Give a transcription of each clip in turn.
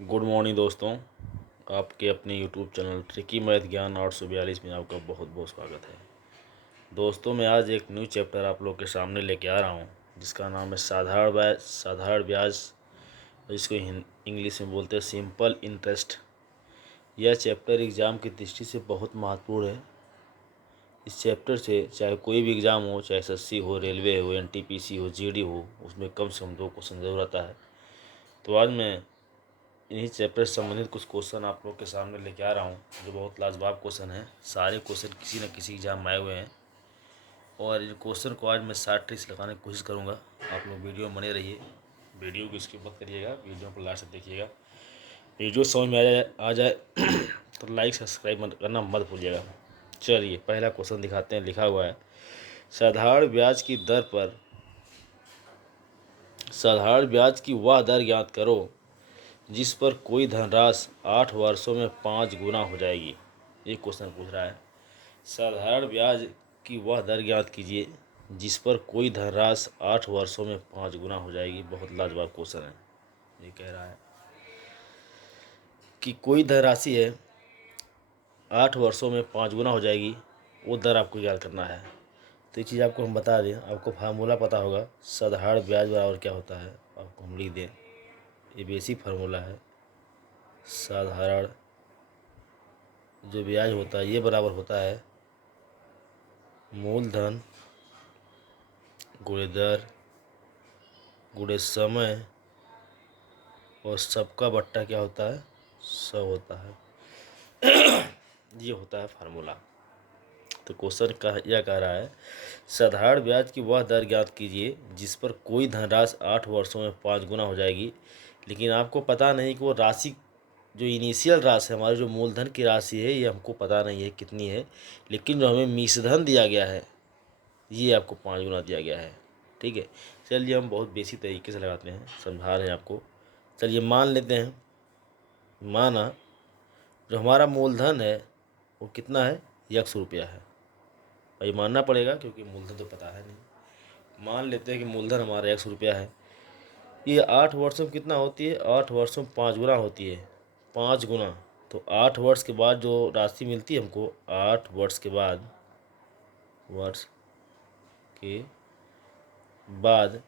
Good morning दोस्तों। आपके अपने यूट्यूब चैनल ट्रिकी मैथ ज्ञान 842 में आपका बहुत बहुत स्वागत है। दोस्तों मैं आज एक न्यू चैप्टर आप लोग के सामने लेके आ रहा हूँ जिसका नाम है साधारण ब्याज, जिसको इंग्लिश में बोलते हैं सिंपल इंटरेस्ट। यह चैप्टर एग्ज़ाम की दृष्टि से बहुत महत्वपूर्ण है। इस चैप्टर से चाहे कोई भी एग्ज़ाम हो, चाहे एसएससी हो, रेलवे हो, एनटीपीसी हो, जीडी हो, उसमें कम से कम 2 क्वेश्चन ज़रूर आता है। तो आज मैं इन्हीं चैप्टर से संबंधित कुछ क्वेश्चन आप लोग के सामने लेके आ रहा हूँ जो बहुत लाजवाब क्वेश्चन है। सारे क्वेश्चन किसी न किसी एग्जाम में आए हुए हैं और इन क्वेश्चन को आज मैं 60 ट्रिक्स लगाने की कोशिश करूँगा। आप लोग वीडियो में बने रहिए, वीडियो को स्किप मत करिएगा, वीडियो को लास्ट तक देखिएगा। वीडियो समझ में आ जाए तो लाइक सब्सक्राइब करना मत भूलिएगा। चलिए पहला क्वेश्चन दिखाते हैं। लिखा हुआ है साधारण ब्याज की वह दर ज्ञात करो जिस पर कोई धनराशि 8 वर्षों में 5 गुना हो जाएगी। ये क्वेश्चन पूछ रहा है। साधारण ब्याज की वह दर ज्ञात कीजिए जिस पर कोई धनराशि 8 वर्षों में 5 गुना हो जाएगी। बहुत लाजवाब क्वेश्चन है। ये कह रहा है कि कोई धनराशि है 8 वर्षों में 5 गुना हो जाएगी, वो दर आपको ज्ञात करना है। तो ये चीज़ आपको हम बता दें, आपको फार्मूला पता होगा। साधारण ब्याज बराबर क्या होता है आपको हम लिख दें। ये बेसिक फार्मूला है। साधारण जो ब्याज होता है ये बराबर होता है मूलधन गुणे दर गुणे समय और सबका बट्टा क्या होता है 100 होता है। ये होता है फार्मूला। तो क्वेश्चन का यह कह रहा है साधारण ब्याज की वह दर ज्ञात कीजिए जिस पर कोई धनराशि 8 वर्षों में 5 गुना हो जाएगी। लेकिन आपको पता नहीं कि वो राशि जो इनिशियल राशि है, हमारी जो मूलधन की राशि है, ये हमको पता नहीं है कितनी है। लेकिन जो हमें मिश्रधन दिया गया है ये आपको 5 गुना दिया गया है। ठीक है, चलिए हम बहुत बेसिक तरीके से लगाते हैं, समझा रहे हैं आपको। चलिए मान लेते हैं, माना जो हमारा मूलधन है वो कितना है 100 रुपया है। और ये मानना पड़ेगा क्योंकि मूलधन तो पता है नहीं। मान लेते हैं कि मूलधन हमारा 100 रुपया है। ये 8 वर्षों में कितना होती है, 8 वर्षों में 5 गुना होती है। 5 गुना तो 8 वर्ष के बाद जो राशि मिलती है हमको, 8 वर्ष के बाद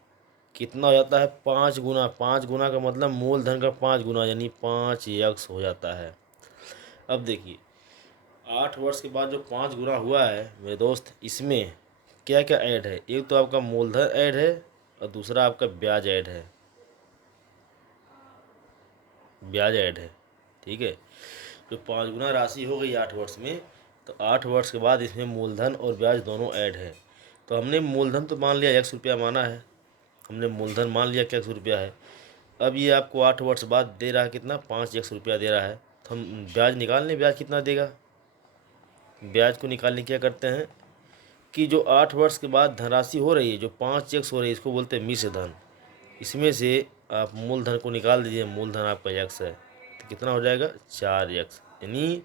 कितना हो जाता है 5 गुना। 5 गुना का मतलब मूलधन का 5 गुना यानी 5x हो जाता है। अब देखिए 8 वर्ष के बाद जो 5 गुना हुआ है मेरे दोस्त, इसमें क्या क्या ऐड है। एक तो आपका मूलधन ऐड है और दूसरा आपका ब्याज ऐड है। ठीक है, जो 5 गुना राशि हो गई 8 वर्ष में, तो 8 वर्ष के बाद इसमें मूलधन और ब्याज दोनों ऐड है। तो हमने मूलधन तो मान लिया 100 रुपया माना है, हमने मूलधन मान लिया कि 100 रुपया है। अब ये आपको 8 वर्ष बाद दे रहा है कितना, 5x रुपया दे रहा है। तो हम ब्याज निकाल लें, ब्याज कितना देगा। ब्याज को निकालने क्या करते हैं कि जो 8 वर्ष के बाद धनराशि हो रही है, जो 5x हो रही है, इसको बोलते हैं मिश्र धन। इसमें से आप मूलधन को निकाल दीजिए, मूलधन आपका x है, तो कितना हो जाएगा 4x। यानी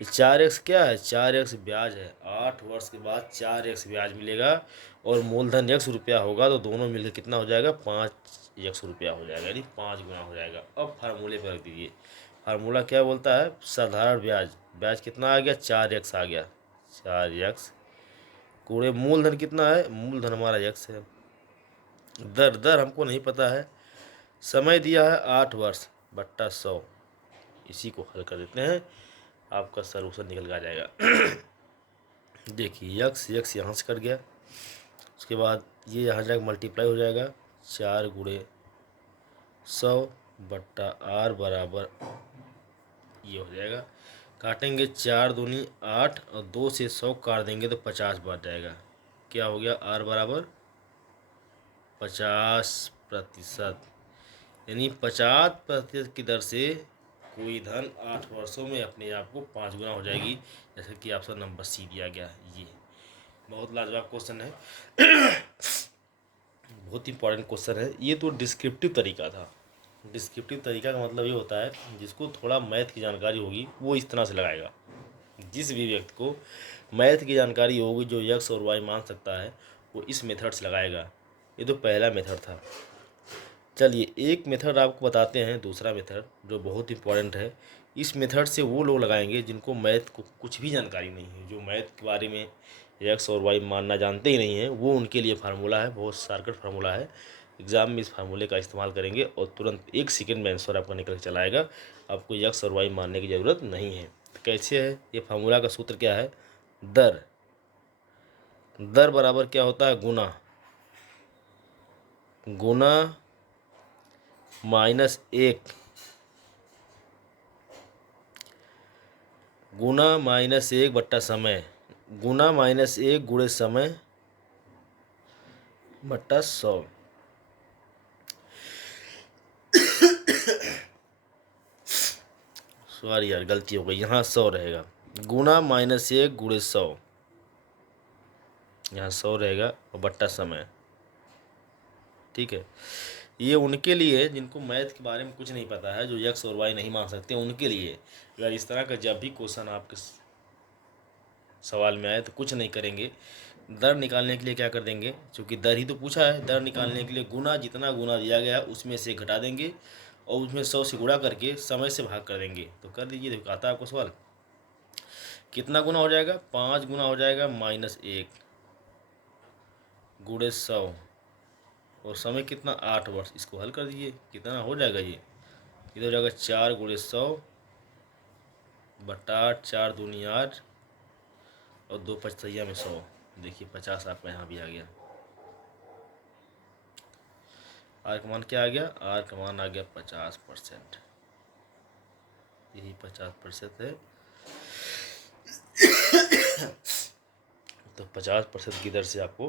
4x क्या है, 4x ब्याज है। 8 वर्ष के बाद 4x ब्याज मिलेगा और मूलधन 100 रुपया होगा, तो दोनों मिलकर कितना हो जाएगा 5x रुपया हो जाएगा, यानी 5 गुना हो जाएगा। अब फार्मूले पर रख दीजिए। फार्मूला क्या बोलता है, साधारण ब्याज कितना आ गया 4x आ गया। 4x गुणे मूलधन कितना है, मूलधन हमारा x है। दर हमको नहीं पता है। समय दिया है 8 वर्ष बट्टा 100। इसी को हल कर देते हैं, आपका सलूशन निकल के आ जाएगा। देखिए यक्स यहाँ से कट गया, उसके बाद ये यहाँ जाकर मल्टीप्लाई हो जाएगा। 4 गुणे 100 बट्टा r बराबर ये हो जाएगा। काटेंगे 4 दूनी 8 और 2 से 100 काट देंगे तो 50 बच जाएगा। क्या हो गया, r बराबर 50%, यानी 50% की दर से कोई धन 8 वर्षों में अपने आप को 5 गुना हो जाएगी, जैसे कि ऑप्शन नंबर सी दिया गया है। ये बहुत लाजवाब क्वेश्चन है। बहुत इंपॉर्टेंट क्वेश्चन है। ये तो डिस्क्रिप्टिव तरीका था। डिस्क्रिप्टिव तरीका का मतलब ये होता है जिसको थोड़ा मैथ की जानकारी होगी वो इस तरह से लगाएगा। जिस भी व्यक्ति को मैथ की जानकारी होगी, जो x और y मान सकता है, वो इस मेथड से लगाएगा। ये तो पहला मेथड था। चलिए एक मेथड आपको बताते हैं, दूसरा मेथड जो बहुत इंपॉर्टेंट है। इस मेथड से वो लोग लगाएंगे जिनको मैथ को कुछ भी जानकारी नहीं है, जो मैथ के बारे में एक्स और वाई मानना जानते ही नहीं है, वो उनके लिए फार्मूला है, बहुत शॉर्टकट फार्मूला है। एग्जाम में इस फार्मूले का इस्तेमाल करेंगे और तुरंत 1 सेकंड में आंसर आपका निकल के चला आएगा। आपको एक्स और वाई मानने की ज़रूरत नहीं है। तो कैसे है ये फार्मूला का सूत्र क्या है? दर। दर बराबर क्या होता है? गुना। गुना -1, गुना -1 बट्टा समय, गुना -1 गुणे समय बट्टा 100। सॉरी यार, गलती हो गई, यहाँ 100 रहेगा। गुना -1 गुणे 100, यहाँ 100 रहेगा और बट्टा समय। ठीक है, ये उनके लिए जिनको मैथ के बारे में कुछ नहीं पता है, जो एक्स और वाई नहीं मान सकते, उनके लिए। अगर इस तरह का जब भी क्वेश्चन आपके सवाल में आए तो कुछ नहीं करेंगे, दर निकालने के लिए क्या कर देंगे, क्योंकि दर ही तो पूछा है, दर निकालने के लिए गुना, जितना गुना दिया गया उसमें से घटा देंगे और उसमें 100 से गुणा करके समय से भाग कर देंगे। तो कर दीजिए, देखो आता है आपको सवाल। कितना गुना हो जाएगा? 5 गुना हो जाएगा -1 गुणे 100 और समय कितना? 8 वर्ष। इसको हल कर दीजिए, कितना हो जाएगा ये? इधर हो जाएगा 4 गुणे 100 बट्टा 8, 4 दूनी 8 और 2 पचतैया में 100। देखिए 50 आपका यहाँ भी आ गया। आर का मान क्या आ गया? आर का मान आ गया 50%। यही 50% है। तो 50% की दर से आपको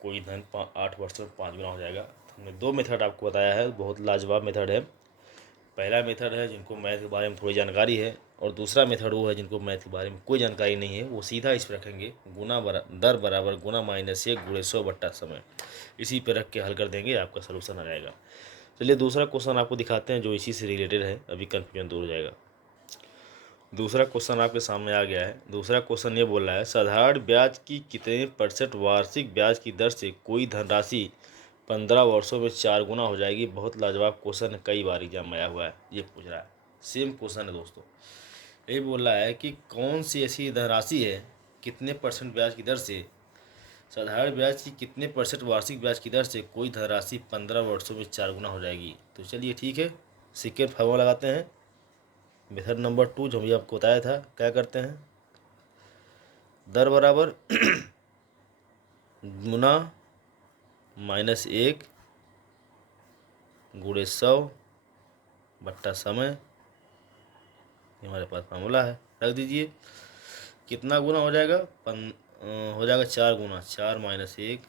कोई धन 8 वर्ष में 5 गुना हो जाएगा। तो हमने 2 मेथड आपको बताया है, बहुत लाजवाब मेथड है। पहला मेथड है जिनको मैथ के बारे में थोड़ी जानकारी है, और दूसरा मेथड वो है जिनको मैथ के बारे में कोई जानकारी नहीं है, वो सीधा इस पर रखेंगे, दर बराबर गुना -1 गुणे 100 बट्टा समय। इसी पे रख के हल कर देंगे, आपका सलूशन आ जाएगा। चलिए दूसरा क्वेश्चन आपको दिखाते हैं जो इसी से रिलेटेड है, अभी कन्फ्यूजन दूर हो जाएगा। दूसरा क्वेश्चन आपके सामने आ गया है। दूसरा क्वेश्चन ये बोल रहा है, साधारण ब्याज की कितने % वार्षिक ब्याज की दर से कोई धनराशि 15 वर्षों में 4 गुना हो जाएगी। बहुत लाजवाब क्वेश्चन है, कई बार एग्जाम में आया हुआ है, ये पूछ रहा है। सेम क्वेश्चन है दोस्तों, ये बोल रहा है कि कौन सी ऐसी धनराशि है, कितने % ब्याज की दर से, साधारण ब्याज की कितने % वार्षिक ब्याज की दर से कोई धनराशि 15 वर्षों में 4 गुना हो जाएगी। तो चलिए ठीक है, सिक्के फॉर्मूला लगाते हैं। मेथड नंबर 2 जो भी आपको बताया था, क्या करते हैं, दर बराबर गुना -1 गुणे 100 बट्टा समय। हमारे पास फार्मूला है, रख दीजिए। कितना गुना हो जाएगा? हो जाएगा 4 गुना, 4 -1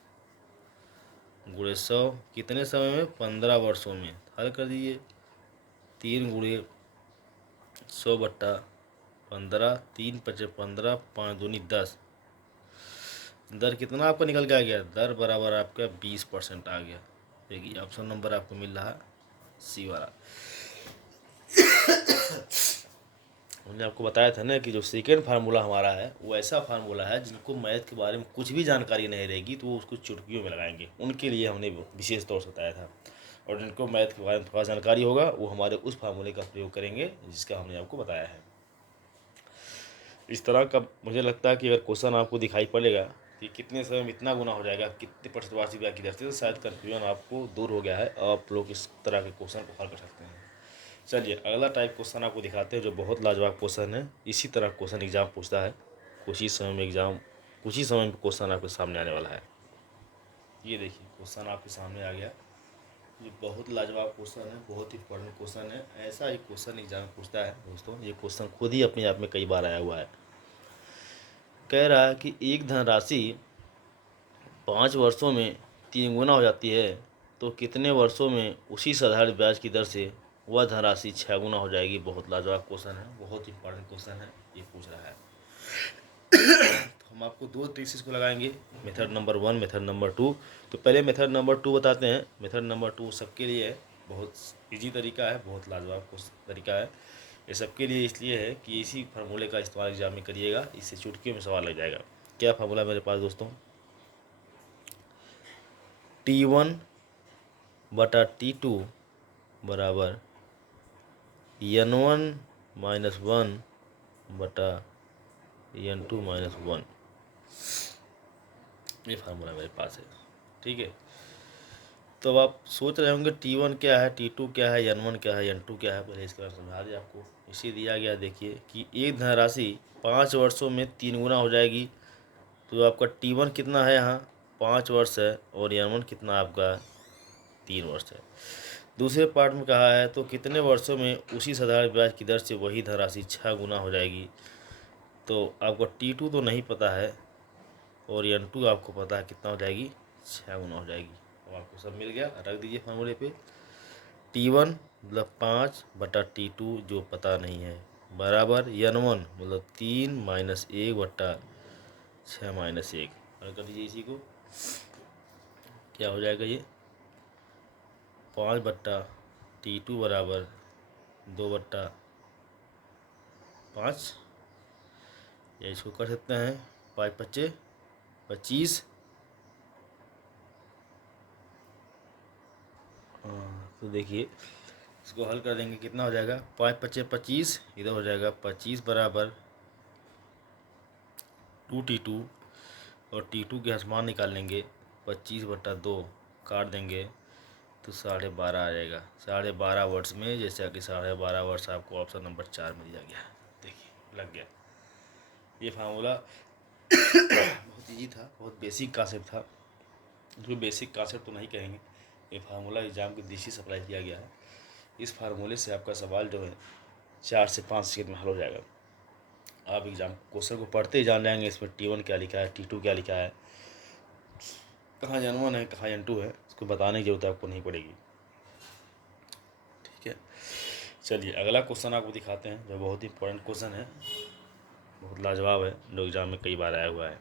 गुणे 100, कितने समय में? 15 वर्षों में। हल कर दीजिए, 3 गुणे 100 बट्टा 15, 3 × 15, 5 दूनी 10। दर कितना आपका निकल के आ गया? दर बराबर आपका 20% आ गया। देखिए ऑप्शन नंबर आपको मिल रहा है सी वाला। हमने आपको बताया था ना कि जो सेकेंड फार्मूला हमारा है वो ऐसा फार्मूला है जिनको मैथ के बारे में कुछ भी जानकारी नहीं रहेगी तो वो उसको चुटकियों में लगाएंगे, उनके लिए हमने विशेष तौर से बताया था। और जिनको मैथ के बारे में थोड़ा जानकारी होगा वो हमारे उस फार्मूले का प्रयोग करेंगे जिसका हमने आपको बताया है। इस तरह का मुझे लगता है कि अगर क्वेश्चन आपको दिखाई पड़ेगा कि कितने समय में इतना गुना हो जाएगा, कितने % वार्षिक ब्याज की दर से, तो शायद कन्फ्यूजन आपको दूर हो गया है, आप लोग इस तरह के क्वेश्चन को हल कर सकते हैं। चलिए अगला टाइप क्वेश्चन आपको दिखाते हैं जो बहुत लाजवाब क्वेश्चन है। इसी तरह क्वेश्चन एग्जाम पूछता है, कुछ ही समय में क्वेश्चन आपके सामने आने वाला है। ये देखिए क्वेश्चन आपके सामने आ गया, ये बहुत लाजवाब क्वेश्चन है, बहुत ही इंपॉर्टेंट क्वेश्चन है। ऐसा ही क्वेश्चन एग्जाम पूछता है दोस्तों, ये क्वेश्चन खुद ही अपने आप में कई बार आया हुआ है। कह रहा है कि एक धनराशि 5 वर्षों में 3 गुना हो जाती है, तो कितने वर्षों में उसी साधारण ब्याज की दर से वह धनराशि 6 गुना हो जाएगी। बहुत लाजवाब क्वेश्चन है, बहुत इंपॉर्टेंट क्वेश्चन है, ये पूछ रहा है। तो हम आपको 2 ट्रिक्स इसको लगाएंगे, मेथड नंबर 1, मेथड नंबर 2। तो पहले मेथड नंबर 2 बताते हैं। मेथड नंबर 2 सबके लिए है, बहुत ईजी तरीका है, बहुत लाजवाब तरीका है। ये सबके लिए इसलिए है कि इसी फार्मूले का इस्तेमाल एग्जाम में करिएगा, इससे चुटकियों में सवाल लग जाएगा। क्या फार्मूला मेरे पास दोस्तों? T1 बटा T2 बराबर N1 माइनस 1 बटा N2 माइनस 1। ये फार्मूला मेरे पास है, ठीक है। तो अब आप सोच रहे होंगे T1 क्या है, T2 क्या है, N1 क्या है, N2 क्या है। पहले इसके बारे में समझा दिया आपको। इसी दिया गया देखिए कि एक धनराशि 5 वर्षों में 3 गुना हो जाएगी। तो आपका T1 कितना है, यहाँ 5 वर्ष है, और N1 कितना आपका 3 वर्ष है। दूसरे पार्ट में कहा है तो कितने वर्षों में उसी साधारण ब्याज की दर से वही धनराशि 6 गुना हो जाएगी। तो आपको T2 तो नहीं पता है, और N2 आपको पता है कितना हो जाएगी, 6 गुना हो जाएगी। अब आपको सब मिल गया, रख दीजिए फार्मूले पे। T1 मतलब 5 बटा T2 जो पता नहीं है बराबर N1 मतलब 3 माइनस 1 बटा 6 माइनस 1। हल कर दीजिए इसी को, क्या हो जाएगा ये 5 बट्टा T2 बराबर 2 बट्टा 5, या इसको कर सकते हैं 5 पच्चे 25। तो देखिए इसको हल कर देंगे, कितना हो जाएगा 5 पच्चे 25, इधर हो जाएगा 25 बराबर 2T2, और T2 के आसमान निकाल लेंगे 25 बट्टा 2 काट देंगे तो 12.5 आ जाएगा। 12.5 वर्ष में, जैसा कि 12.5 वर्ष आपको ऑप्शन नंबर 4 में दिया गया। देखिए लग गया। ये फार्मूला बहुत इजी था, बहुत बेसिक कांसेप्ट था। जो बेसिक कांसेप्ट तो नहीं कहेंगे, ये फार्मूला एग्जाम की दृष्टि से अप्लाई किया गया है। इस फार्मूले से आपका सवाल जो है 4 से 5 सेकंड में हल हो जाएगा। आप एग्जाम क्वेश्चन को पढ़ते ही जान जाएंगे इसमें T1 क्या लिखा है, T2 क्या लिखा है, कहाँ N1 है, कहाँ N2 है, इसको बताने की जरूरत आपको नहीं पड़ेगी, ठीक है। चलिए अगला क्वेश्चन आपको दिखाते हैं, जो बहुत ही इंपॉर्टेंट क्वेश्चन है, बहुत लाजवाब है, जो एग्जाम में कई बार आया हुआ है।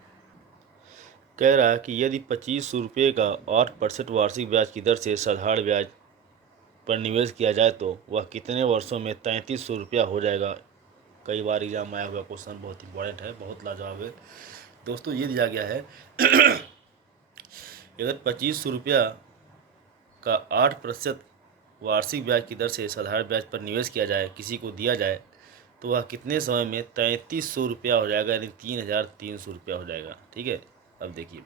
कह रहा है कि यदि 2500 रुपये का 8% वार्षिक ब्याज की दर से साधारण ब्याज पर निवेश किया जाए तो वह कितने वर्षों में 3300 रुपया हो जाएगा। कई बार एग्जाम में आया हुआ क्वेश्चन, बहुत इंपॉर्टेंट है, बहुत लाजवाब है दोस्तों। ये दिया गया है अगर 2500 रुपया का 8% वार्षिक ब्याज की दर से साधारण ब्याज पर निवेश किया जाए, किसी को दिया जाए, तो वह कितने समय में 3300 रुपया हो जाएगा, यानी 3300 रुपया हो जाएगा, ठीक है। अब देखिए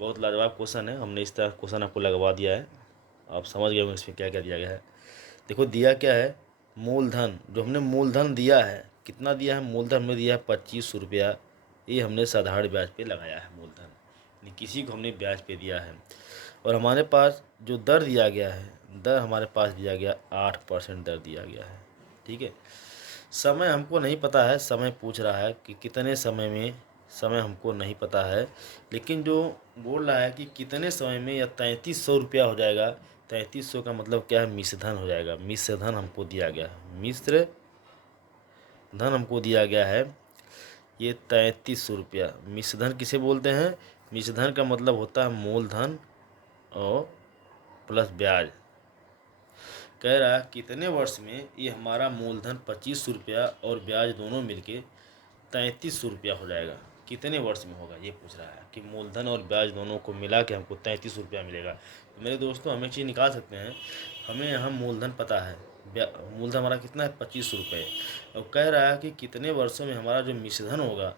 बहुत लाजवाब क्वेश्चन है, हमने इस तरह क्वेश्चन आपको लगवा दिया है, आप समझ गए होंगे इसमें क्या क्या दिया गया है। देखो दिया क्या है, मूलधन, जो हमने मूलधन दिया है, कितना दिया है, मूलधन में दिया है 2500 रुपया, ये हमने साधारण ब्याज पे लगाया है मूलधन, यानी किसी को हमने ब्याज पे दिया है। और हमारे पास जो दर दिया गया है, दर हमारे पास दिया गया 8% दर दिया गया है, ठीक है। समय हमको नहीं पता है, समय पूछ रहा है कि कितने समय में, समय हमको नहीं पता है, लेकिन जो बोल रहा है कि कितने समय में या 3300 रुपया हो जाएगा। 3300 का मतलब क्या है, मिश्र धन हो जाएगा। मिश्र धन हमको दिया गया है, मिश्र धन हमको दिया गया है ये 3300 रुपया। मिश्र धन किसे बोलते हैं, मिश्र धन का मतलब होता है मूलधन और प्लस ब्याज। कह रहा है कितने वर्ष में ये हमारा मूलधन 2500 रुपया और ब्याज दोनों मिलके 3300 रुपया हो जाएगा, कितने वर्ष में होगा, ये पूछ रहा है कि मूलधन और ब्याज दोनों को मिला के हमको 3300 रुपया मिलेगा। तो मेरे दोस्तों हम एक चीज़ निकाल सकते हैं, हमें यहाँ मूलधन पता है, मूलधन हमारा कितना है 2500 रुपये, और कह रहा है कि कितने वर्षों में हमारा जो मिश्रधन होगा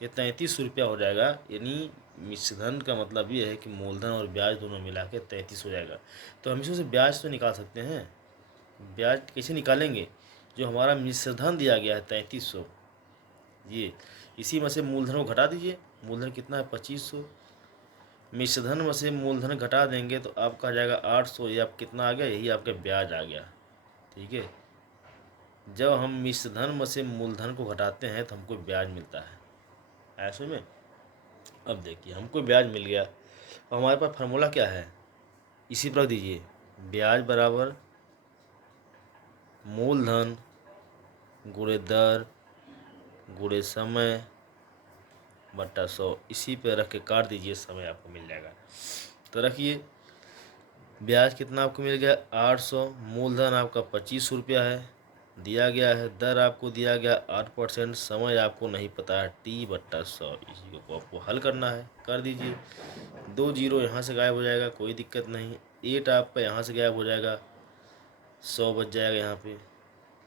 ये 3300 रुपया हो जाएगा, यानी मिश्रधन का मतलब ये है कि मूलधन और ब्याज दोनों मिला के 33 हो जाएगा। तो हम इसमें से ब्याज तो निकाल सकते हैं, ब्याज कैसे निकालेंगे, जो हमारा मिश्रधन दिया गया है 3300, ये इसी में से मूलधन को घटा दीजिए, मूलधन कितना है 2500, मिश्रधन में से मूलधन घटा देंगे तो आपका आ जाएगा 800, ये आप कितना आ गया, यही आपका ब्याज आ गया, ठीक है। जब हम मिश्रधन में से मूलधन को घटाते हैं तो हमको ब्याज मिलता है ऐसे में। अब देखिए हमको ब्याज मिल गया, तो हमारे पास फार्मूला क्या है, इसी पर रख दीजिए, ब्याज बराबर मूलधन गुणे दर गुणे समय बटा 100, इसी पे रख के काट दीजिए, समय आपको मिल जाएगा। तो रखिए ब्याज कितना आपको मिल गया 800, मूलधन आपका 2500 रुपया है दिया गया है, दर आपको दिया गया 8%, समय आपको नहीं पता है T/100, इसी को आपको हल करना है, कर दीजिए। 2 जीरो यहाँ से गायब हो जाएगा, कोई दिक्कत नहीं, 8 आपका यहाँ से गायब हो जाएगा, 100 बच जाएगा यहाँ पे,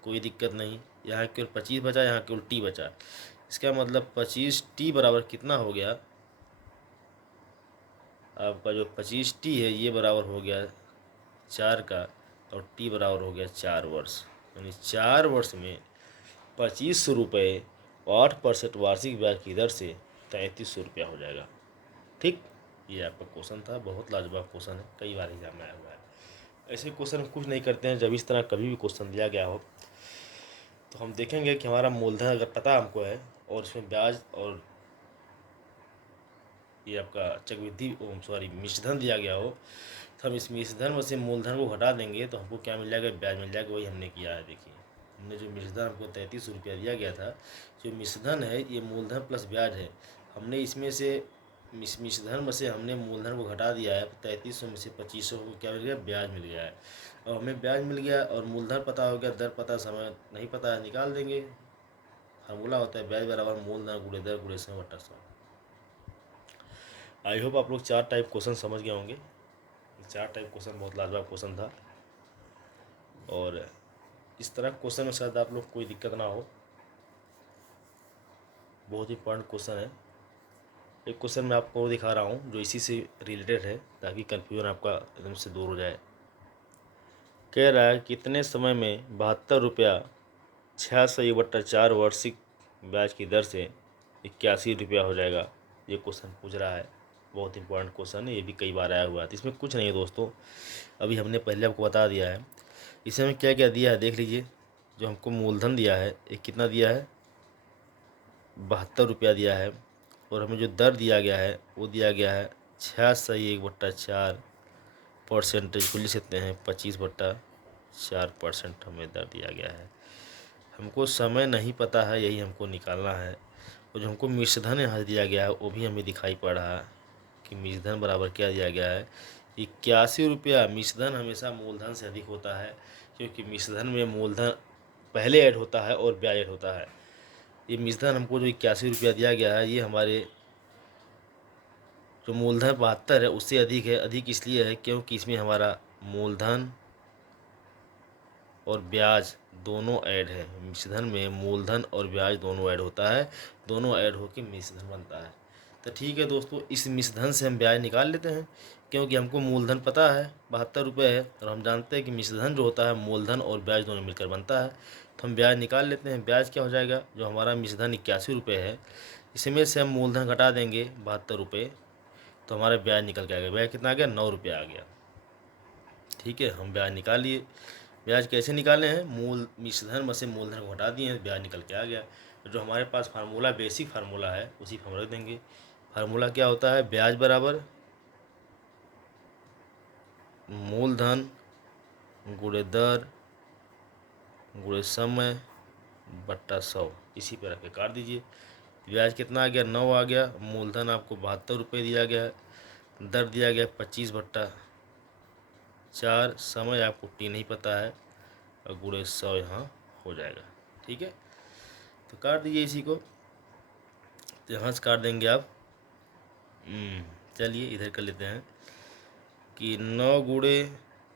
कोई दिक्कत नहीं। यहाँ केवल 25 बचा, यहाँ केवल टी बचा। इसका मतलब 25t बराबर कितना हो गया आपका, जो 25t है ये बराबर हो गया 4 का, और टी बराबर हो गया 4 वर्ष। यानी 4 वर्ष में 2500 रुपये 8% वार्षिक ब्याज की दर से 3300 रुपया हो जाएगा। ठीक, ये आपका क्वेश्चन था, बहुत लाजवाब क्वेश्चन है, कई बार एग्जाम में आया हुआ है। ऐसे क्वेश्चन कुछ नहीं करते हैं, जब इस तरह कभी भी क्वेश्चन दिया गया हो तो हम देखेंगे कि हमारा मूलधन अगर पता हमको है और इसमें ब्याज और ये आपका चक्रवृद्धि मिश्रधन दिया गया हो, तो हम इस मिश्रधन में से मूलधन को घटा देंगे तो हमको क्या मिल जाएगा, ब्याज मिल जाएगा। वही हमने किया है। देखिए, हमने जो मिश्रधन हमको 3300 रुपया दिया गया था, जो मिश्रधन है ये मूलधन प्लस ब्याज है। हमने इसमें से मिश्रधन में से हमने मूलधन को घटा दिया है, 3300 में से 2500 को क्या मिल गया, ब्याज मिल गया है। और हमें ब्याज मिल गया और मूलधन पता हो गया, दर पता, समय नहीं पता है, निकाल देंगे। फार्मूला होता है ब्याज बराबर मूलधन गुणे दर गुणे समय बटा 100। आई होप आप लोग 4 टाइप क्वेश्चन समझ गए होंगे। 4 टाइप क्वेश्चन बहुत लाजवाब क्वेश्चन था, और इस तरह क्वेश्चन में शायद आप लोग कोई दिक्कत ना हो। बहुत इंपॉर्टेंट क्वेश्चन है। एक क्वेश्चन मैं आपको दिखा रहा हूँ जो इसी से रिलेटेड है, ताकि कन्फ्यूजन आपका एकदम से दूर हो जाए। कह रहा है कितने समय में 72 रुपया 66/4 वार्षिक ब्याज की दर से 81 रुपया हो जाएगा। ये क्वेश्चन पूछ रहा है, बहुत इंपॉर्टेंट क्वेश्चन है, ये भी कई बार आया हुआ है। तो इसमें कुछ नहीं है दोस्तों, अभी हमने पहले आपको बता दिया है। इसमें क्या क्या दिया है देख लीजिए। जो हमको मूलधन दिया है एक कितना दिया है, 72 रुपया दिया है, और हमें जो दर दिया गया है वो दिया गया है 66/4 परसेंटेज को लिख सकते हैं, 25/4% हमें दर दिया गया है। हमको समय नहीं पता है, यही हमको निकालना है। और जो हमको मिश्रधन यहाँ दिया गया है वो भी हमें दिखाई पड़ रहा है कि मिश्रधन बराबर क्या दिया गया है, 81 रुपया। मिश्रधन हमेशा मूलधन से अधिक होता है, क्योंकि मिश्रधन में मूलधन पहले ऐड होता है और ब्याज ऐड होता है। ये मिश्रधन हमको जो 81 रुपया दिया गया है, ये हमारे जो मूलधन 72 है उससे अधिक है। अधिक इसलिए है क्योंकि इसमें हमारा मूलधन और ब्याज दोनों ऐड है। मिश्रधन में मूलधन और ब्याज दोनों ऐड होता है, दोनों ऐड होकर मिश्रधन बनता है। तो ठीक है दोस्तों, इस मिश्रधन से हम ब्याज निकाल लेते हैं, क्योंकि हमको मूलधन पता है 72 रुपये है, और हम जानते हैं कि मिश्रधन जो होता है मूलधन और ब्याज दोनों मिलकर बनता है। तो हम ब्याज निकाल लेते हैं। ब्याज क्या हो जाएगा, जो हमारा मिश्रधन 81 रुपये है, इसमें से हम मूलधन घटा देंगे 72 रुपये, तो हमारा ब्याज निकल के आ गया। ब्याज कितना आ गया, 9 रुपया आ गया। ठीक है, हम ब्याज निकाल लिए। ब्याज कैसे निकाले हैं, मिश्रधन में से मूलधन को हटा दिए, ब्याज निकल के आ गया। जो हमारे पास फार्मूला, बेसिक फार्मूला है, उसी को हम रख देंगे। फार्मूला क्या होता है, ब्याज बराबर मूलधन गुणे दर गुणे समय बट्टा 100। इसी पर रख के काट दीजिए। ब्याज कितना आ गया, 9 आ गया। मूलधन आपको 72 रुपये दिया गया है, दर दिया गया 25/4, समय आपको टी नहीं पता है, और गुणे 100 यहाँ हो जाएगा। ठीक है, तो काट दीजिए इसी को। तो यहाँ से काट देंगे आप। चलिए इधर कर लेते हैं कि 9 गुणे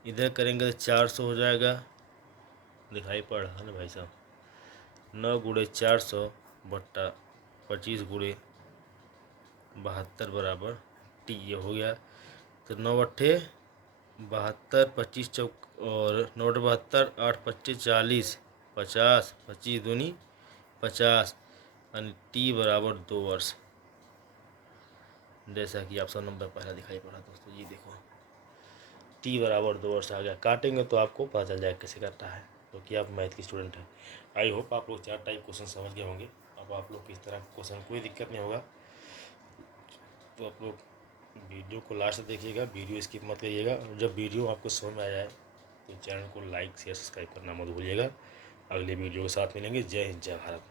इधर करेंगे तो 400 हो जाएगा। दिखाई पड़ रहा है ना भाई साहब, 9 गुणे 400 बट्टा 25 गुणे 72 बराबर टी, ये हो गया। तो 9 अट्ठे 72, 25 चौक और 9 72, 8 25 40, 50, 25 दूनी 50, यानी टी बराबर 2 वर्ष। जैसा कि ऑप्शन नंबर पहला दिखाई पड़ा दोस्तों, ये देखो टी बराबर 2 वर्ष आ गया। काटेंगे तो आपको पता चल जाएगा कैसे करता है, क्योंकि आप मैथ की स्टूडेंट हैं। आई होप आप लोग 4 टाइप क्वेश्चन समझ गए होंगे। अब आप लोग किस तरह क्वेश्चन कोई दिक्कत नहीं होगा, तो आप लोग वीडियो को लास्ट तक देखिएगा, वीडियो स्किप मत करिएगा। और जब वीडियो आपको समझ में आ जाए तो चैनल को लाइक शेयर सब्सक्राइब करना मत भूलिएगा। अगले वीडियो के साथ मिलेंगे। जय हिंद, जय भारत।